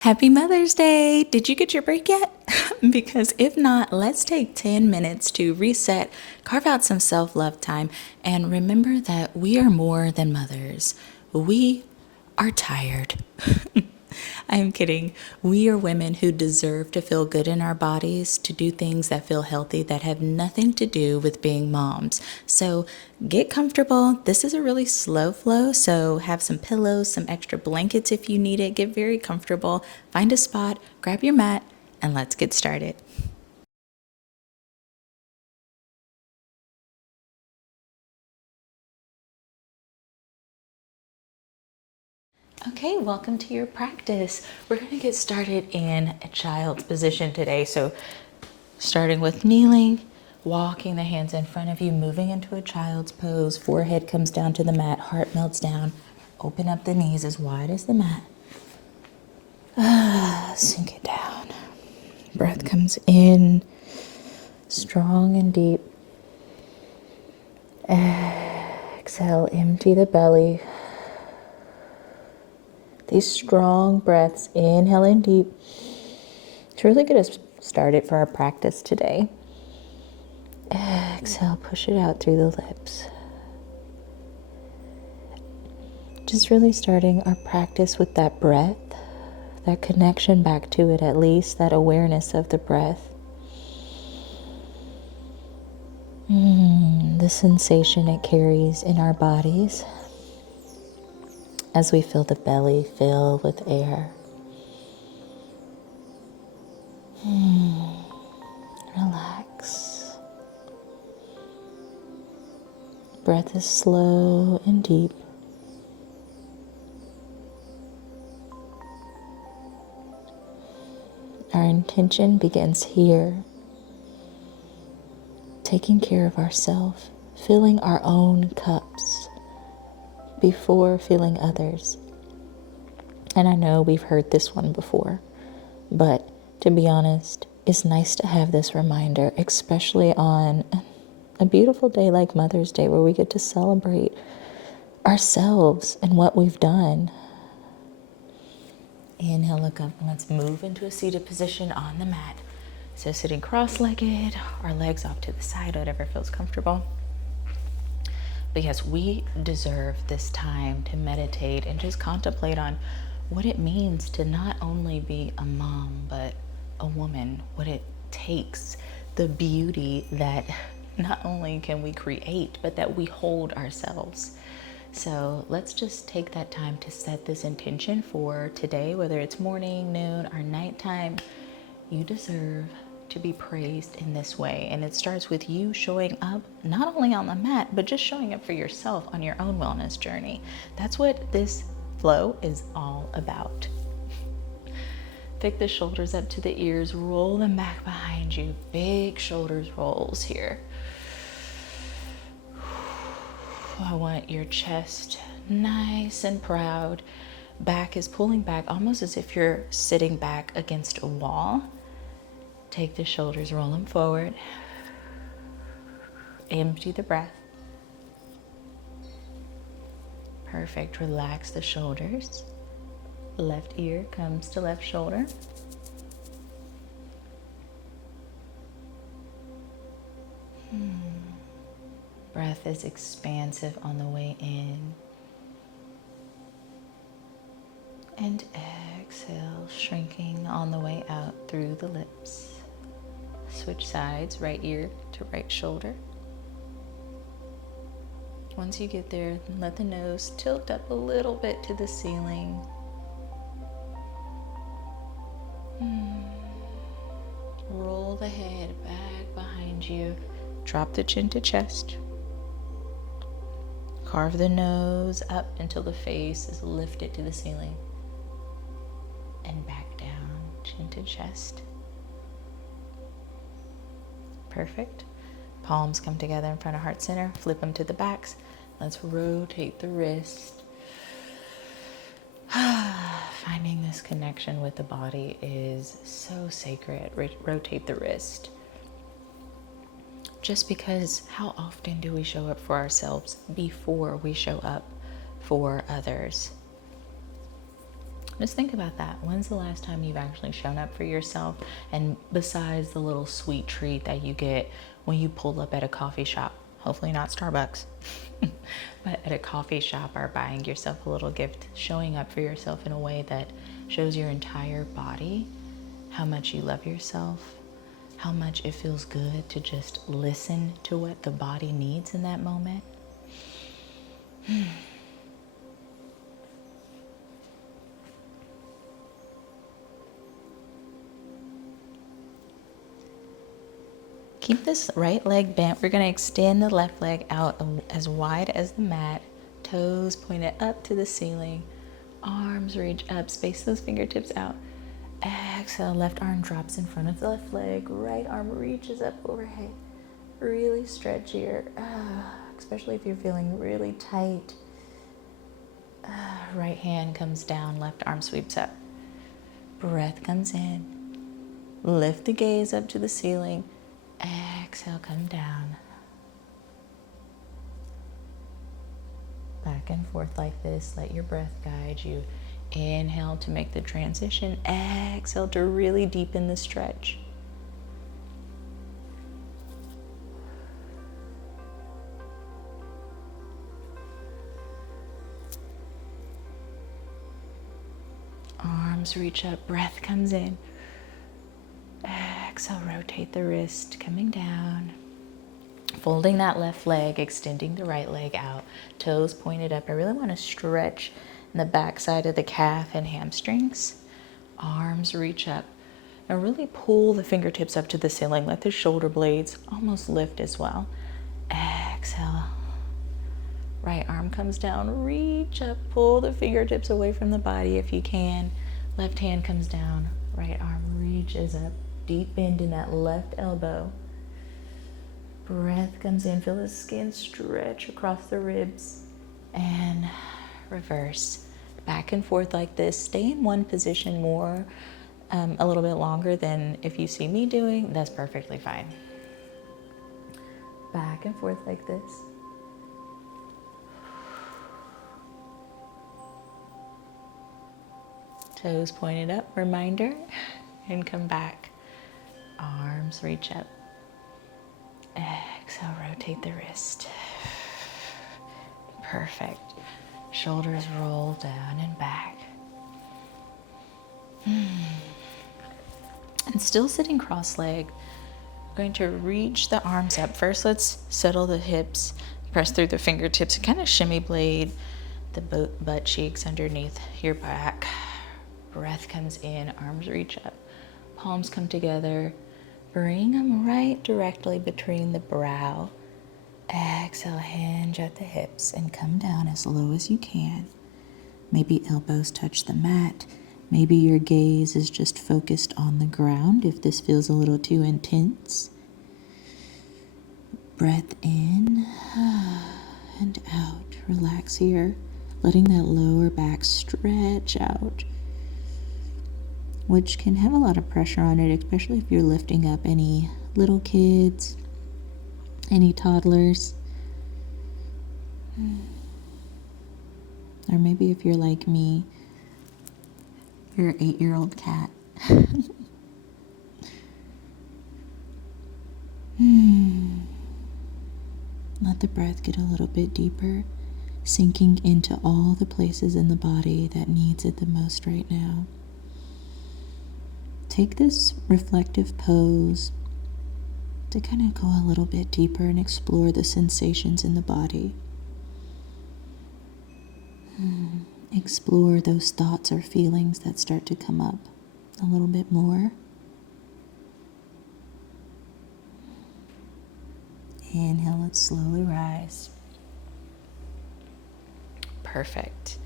Happy Mother's Day! Did you get your break yet? Because if not, let's take 10 minutes to reset, carve out some self love time, and remember that we are more than mothers. We are tired. I'm kidding. We are women who deserve to feel good in our bodies, to do things that feel healthy that have nothing to do with being moms. So get comfortable. This is a really slow flow, so have some pillows, some extra blankets if you need it. Get very comfortable. Find a spot, grab your mat, and let's get started. Okay, welcome to your practice. We're going to get started in a child's position today. So, starting with kneeling, walking the hands in front of you, moving into a child's pose. Forehead comes down to the mat, heart melts down. Open up the knees as wide as the mat. Sink it down. Breath comes in, strong and deep. Exhale, empty the belly. These strong breaths, inhale in deep, to really get us started for our practice today. Exhale, push it out through the lips. Just really starting our practice with that breath, that connection back to it at least, that awareness of the breath. The sensation it carries in our bodies as we feel the belly fill with air. Relax. Breath is slow and deep. Our intention begins here, taking care of ourselves, filling our own cups before filling others. And I know we've heard this one before, but to be honest, it's nice to have this reminder, especially on a beautiful day like Mother's Day, where we get to celebrate ourselves and what we've done. Inhale, look up, and let's move into a seated position on the mat. So sitting cross-legged, our legs off to the side, whatever feels comfortable. But yes, we deserve this time to meditate and just contemplate on what it means to not only be a mom, but a woman, what it takes, the beauty that not only can we create, but that we hold ourselves. So let's just take that time to set this intention for today, whether it's morning, noon, or nighttime. You deserve to be praised in this way. And it starts with you showing up, not only on the mat, but just showing up for yourself on your own wellness journey. That's what this flow is all about. Pick the shoulders up to the ears, roll them back behind you. Big shoulders rolls here. I want your chest nice and proud. Back is pulling back almost as if you're sitting back against a wall. Take the shoulders, roll them forward. Empty the breath. Perfect. Relax the shoulders. Left ear comes to left shoulder. Breath is expansive on the way in. And exhale, shrinking on the way out through the lips. Switch sides, right ear to right shoulder. Once you get there, let the nose tilt up a little bit to the ceiling. Roll the head back behind you. Drop the chin to chest. Carve the nose up until the face is lifted to the ceiling. And back down, chin to chest. Perfect. Palms come together in front of heart center. Flip them to the backs. Let's rotate the wrist. Finding this connection with the body is so sacred. Rotate the wrist. Just because how often do we show up for ourselves before we show up for others? Just think about that. When's the last time you've actually shown up for yourself? And besides the little sweet treat that you get when you pull up at a coffee shop, hopefully not Starbucks, but at a coffee shop, or buying yourself a little gift, showing up for yourself in a way that shows your entire body how much you love yourself, how much it feels good to just listen to what the body needs in that moment. Keep this right leg bent. We're going to extend the left leg out as wide as the mat. Toes pointed up to the ceiling. Arms reach up. Space those fingertips out. Exhale. Left arm drops in front of the left leg. Right arm reaches up overhead. Really stretch here, especially if you're feeling really tight. Right hand comes down. Left arm sweeps up. Breath comes in. Lift the gaze up to the ceiling. Exhale, come down. Back and forth like this. Let your breath guide you. Inhale to make the transition. Exhale to really deepen the stretch. Arms reach up. Breath comes in. Exhale, rotate the wrist, coming down. Folding that left leg, extending the right leg out. Toes pointed up. I really want to stretch in the back side of the calf and hamstrings. Arms reach up. And really pull the fingertips up to the ceiling. Let the shoulder blades almost lift as well. Exhale. Right arm comes down. Reach up. Pull the fingertips away from the body if you can. Left hand comes down. Right arm reaches up. Deep bend in that left elbow. Breath comes in. Feel the skin stretch across the ribs. And reverse. Back and forth like this. Stay in one position more, a little bit longer than if you see me doing. That's perfectly fine. Back and forth like this. Toes pointed up. Reminder. And come back. Arms reach up. Exhale, rotate the wrist. Perfect. Shoulders roll down and back. And still sitting cross-legged. I'm going to reach the arms up. First, let's settle the hips. Press through the fingertips and kind of shimmy blade the butt cheeks underneath your back. Breath comes in. Arms reach up. Palms come together. Bring them right directly between the brow. Exhale, hinge at the hips and come down as low as you can. Maybe elbows touch the mat. Maybe your gaze is just focused on the ground if this feels a little too intense. Breath in and out. Relax here, letting that lower back stretch out, which can have a lot of pressure on it, especially if you're lifting up any little kids, any toddlers. Or maybe if you're like me, you're an 8-year-old cat. Let the breath get a little bit deeper, sinking into all the places in the body that needs it the most right now. Take this reflective pose to kind of go a little bit deeper and explore the sensations in the body. Explore those thoughts or feelings that start to come up a little bit more. Inhale, let's slowly rise. Perfect.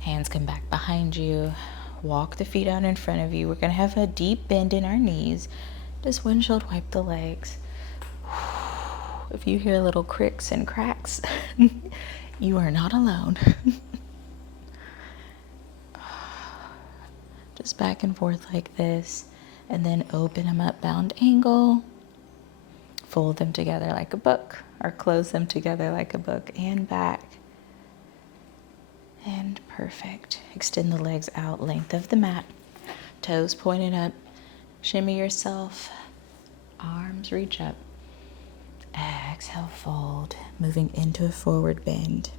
Hands come back behind you. Walk the feet out in front of you. We're going to have a deep bend in our knees. Just windshield wipe the legs. If you hear little cricks and cracks, you are not alone. Just back and forth like this. And then open them up, bound angle. Fold them together like a book, or close them together like a book, and back. And perfect. Extend the legs out, length of the mat, toes pointed up. Shimmy yourself, arms reach up. Exhale, fold, moving into a forward bend.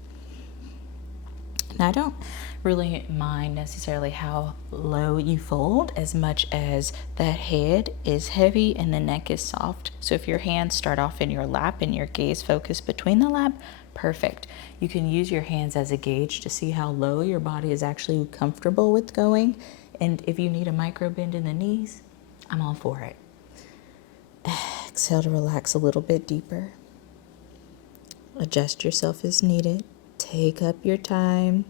And I don't really mind necessarily how low you fold as much as the head is heavy and the neck is soft. So if your hands start off in your lap and your gaze focus between the lap, perfect. You can use your hands as a gauge to see how low your body is actually comfortable with going. And if you need a micro bend in the knees, I'm all for it. Exhale to relax a little bit deeper. Adjust yourself as needed. Take your time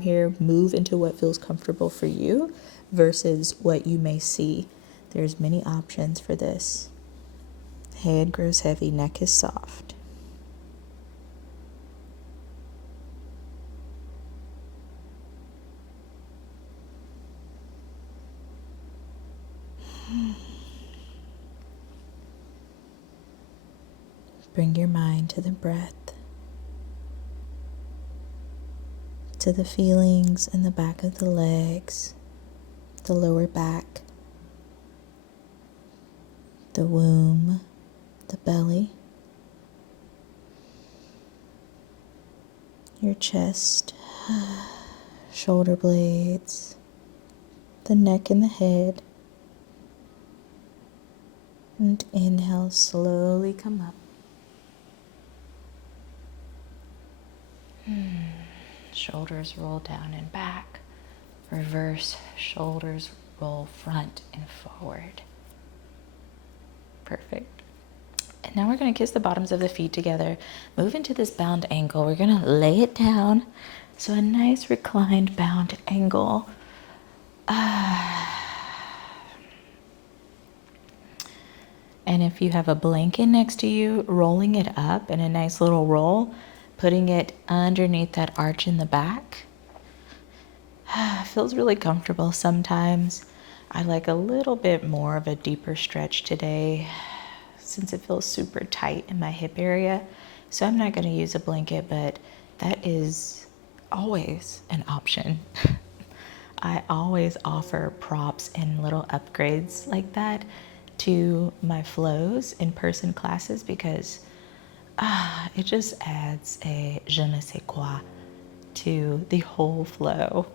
here. Move into what feels comfortable for you versus what you may see. There's many options for this. Head grows heavy, neck is soft. Bring your mind to the breath, to the feelings in the back of the legs, the lower back, the womb, the belly, your chest, shoulder blades, the neck and the head. And inhale, slowly come up. Shoulders roll down and back. Reverse, shoulders roll front and forward. Perfect. And now we're going to kiss the bottoms of the feet together. Move into this bound angle. We're going to lay it down. So a nice reclined bound angle. And if you have a blanket next to you, rolling it up in a nice little roll, putting it underneath that arch in the back. Feels really comfortable sometimes. I like a little bit more of a deeper stretch today since it feels super tight in my hip area. So I'm not going to use a blanket, but that is always an option. I always offer props and little upgrades like that to my flows in person classes because it just adds a je ne sais quoi to the whole flow.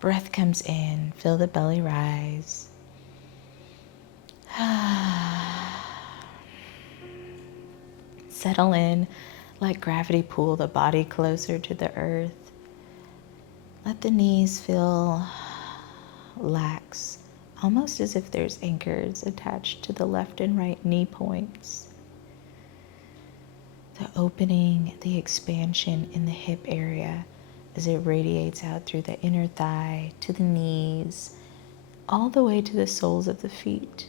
Breath comes in, feel the belly rise. Settle in, let gravity pull the body closer to the earth. Let the knees feel lax, almost as if there's anchors attached to the left and right knee points. The opening, the expansion in the hip area as it radiates out through the inner thigh to the knees, all the way to the soles of the feet.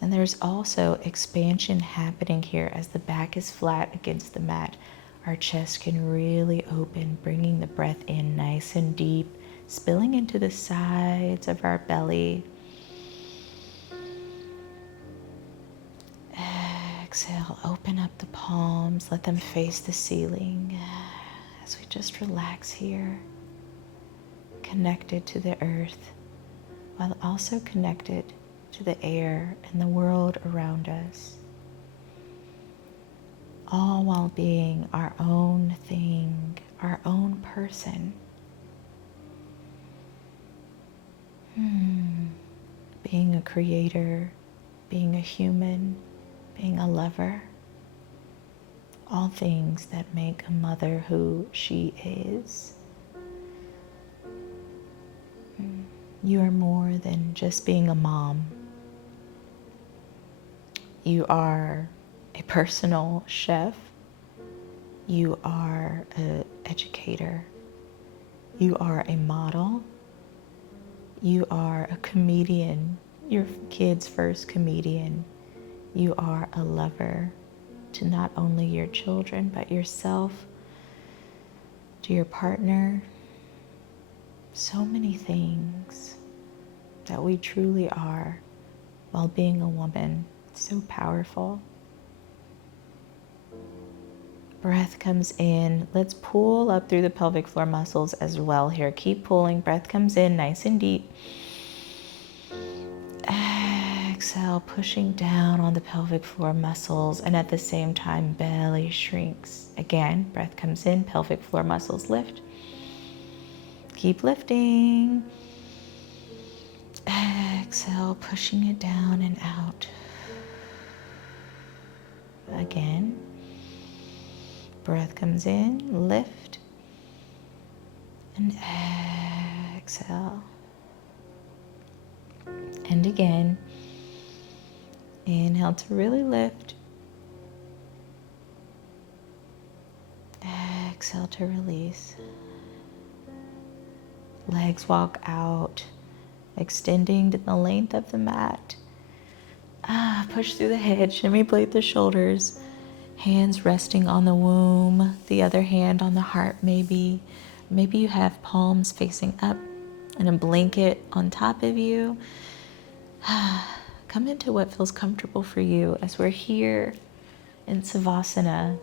And there's also expansion happening here as the back is flat against the mat. Our chest can really open, bringing the breath in nice and deep, spilling into the sides of our belly. Exhale, open up the palms, let them face the ceiling as we just relax here, connected to the earth, while also connected to the air and the world around us. All while being our own thing, our own person. Being a creator, being a human, being a lover. All things that make a mother who she is. You are more than just being a mom. You are a personal chef. You are an educator. You are a model. You are a comedian, your kid's first comedian. You are a lover to not only your children, but yourself, to your partner. So many things that we truly are while being a woman. So powerful. Breath comes in. Let's pull up through the pelvic floor muscles as well here. Keep pulling. Breath comes in nice and deep. Exhale, pushing down on the pelvic floor muscles, and at the same time, belly shrinks. Again, breath comes in, pelvic floor muscles lift. Keep lifting. Exhale, pushing it down and out. Again. Breath comes in, lift, and exhale. And again, inhale to really lift. Exhale to release. Legs walk out, extending to the length of the mat. Push through the head, shimmy blade the shoulders. Hands resting on the womb, the other hand on the heart maybe. Maybe you have palms facing up and a blanket on top of you. Come into what feels comfortable for you as we're here in Savasana.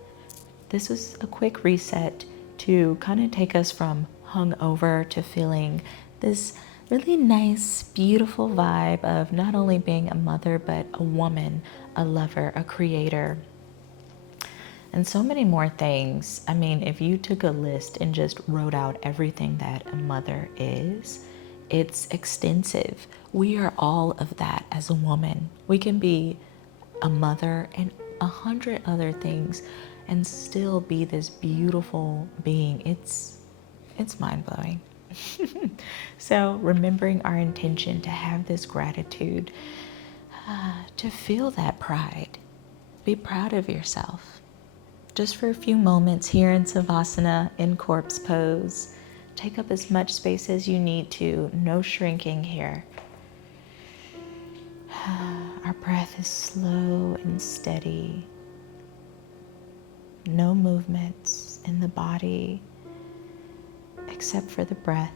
This was a quick reset to kind of take us from hungover to feeling this really nice, beautiful vibe of not only being a mother, but a woman, a lover, a creator, and so many more things. I mean, if you took a list and just wrote out everything that a mother is, it's extensive. We are all of that as a woman. We can be a mother and 100 other things and still be this beautiful being. It's mind-blowing. So remembering our intention to have this gratitude, to feel that pride. Be proud of yourself. Just for a few moments here in Savasana, in corpse pose. Take up as much space as you need to. No shrinking here. Our breath is slow and steady. No movements in the body except for the breath.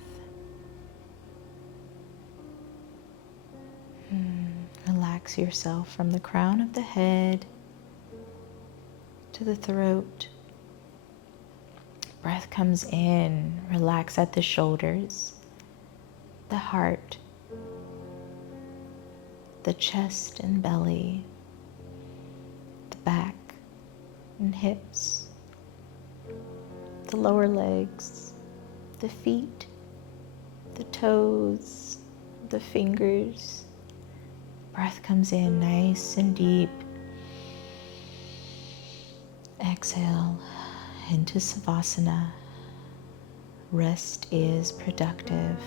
Relax yourself from the crown of the head to the throat. Breath comes in, relax at the shoulders, the heart, the chest and belly, the back and hips, the lower legs, the feet, the toes, the fingers. Breath comes in nice and deep. Exhale into Savasana. Rest is productive.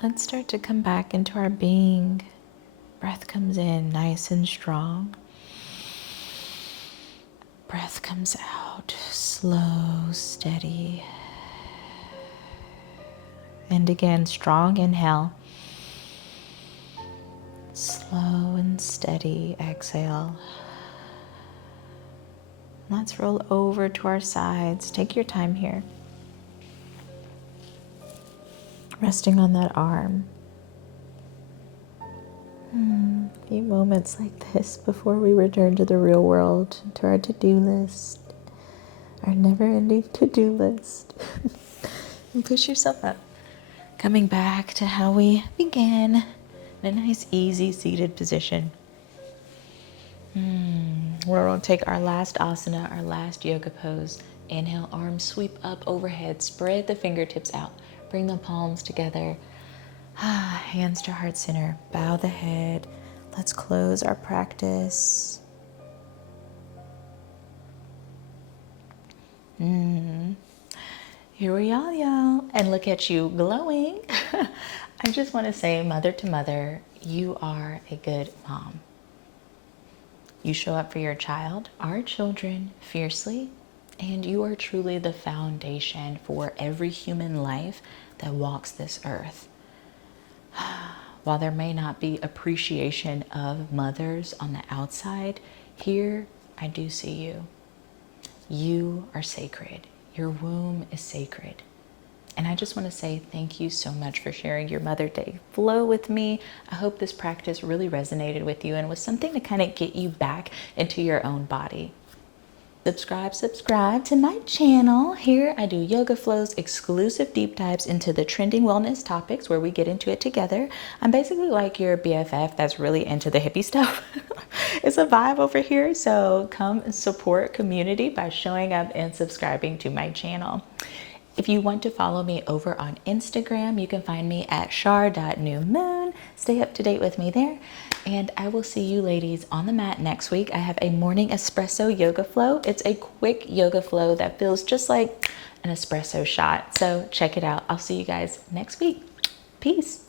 Let's start to come back into our being. Breath comes in nice and strong. Breath comes out slow, steady. And again, strong inhale. Slow and steady exhale. Let's roll over to our sides. Take your time here. Resting on that arm. A few moments like this before we return to the real world, to our to-do list, our never-ending to-do list. And push yourself up. Coming back to how we began, in a nice, easy seated position. We're going to take our last asana, our last yoga pose. Inhale, arms sweep up overhead. Spread the fingertips out. Bring the palms together. Hands to heart center. Bow the head. Let's close our practice. Here we are, y'all. And look at you glowing. I just want to say, mother to mother, you are a good mom. You show up for your child, our children, fiercely, and you are truly the foundation for every human life that walks this earth. While there may not be appreciation of mothers on the outside, here I do see you. You are sacred. Your womb is sacred. And I just want to say thank you so much for sharing your Mother Day flow with me. I hope this practice really resonated with you and was something to kind of get you back into your own body. Subscribe to my channel. Here I do yoga flows, exclusive deep dives into the trending wellness topics where we get into it together. I'm basically like your BFF that's really into the hippie stuff. It's a vibe over here. So come and support community by showing up and subscribing to my channel. If you want to follow me over on Instagram, you can find me at shar.newmoon. Stay up to date with me there. And I will see you ladies on the mat next week. I have a morning espresso yoga flow. It's a quick yoga flow that feels just like an espresso shot. So check it out. I'll see you guys next week. Peace.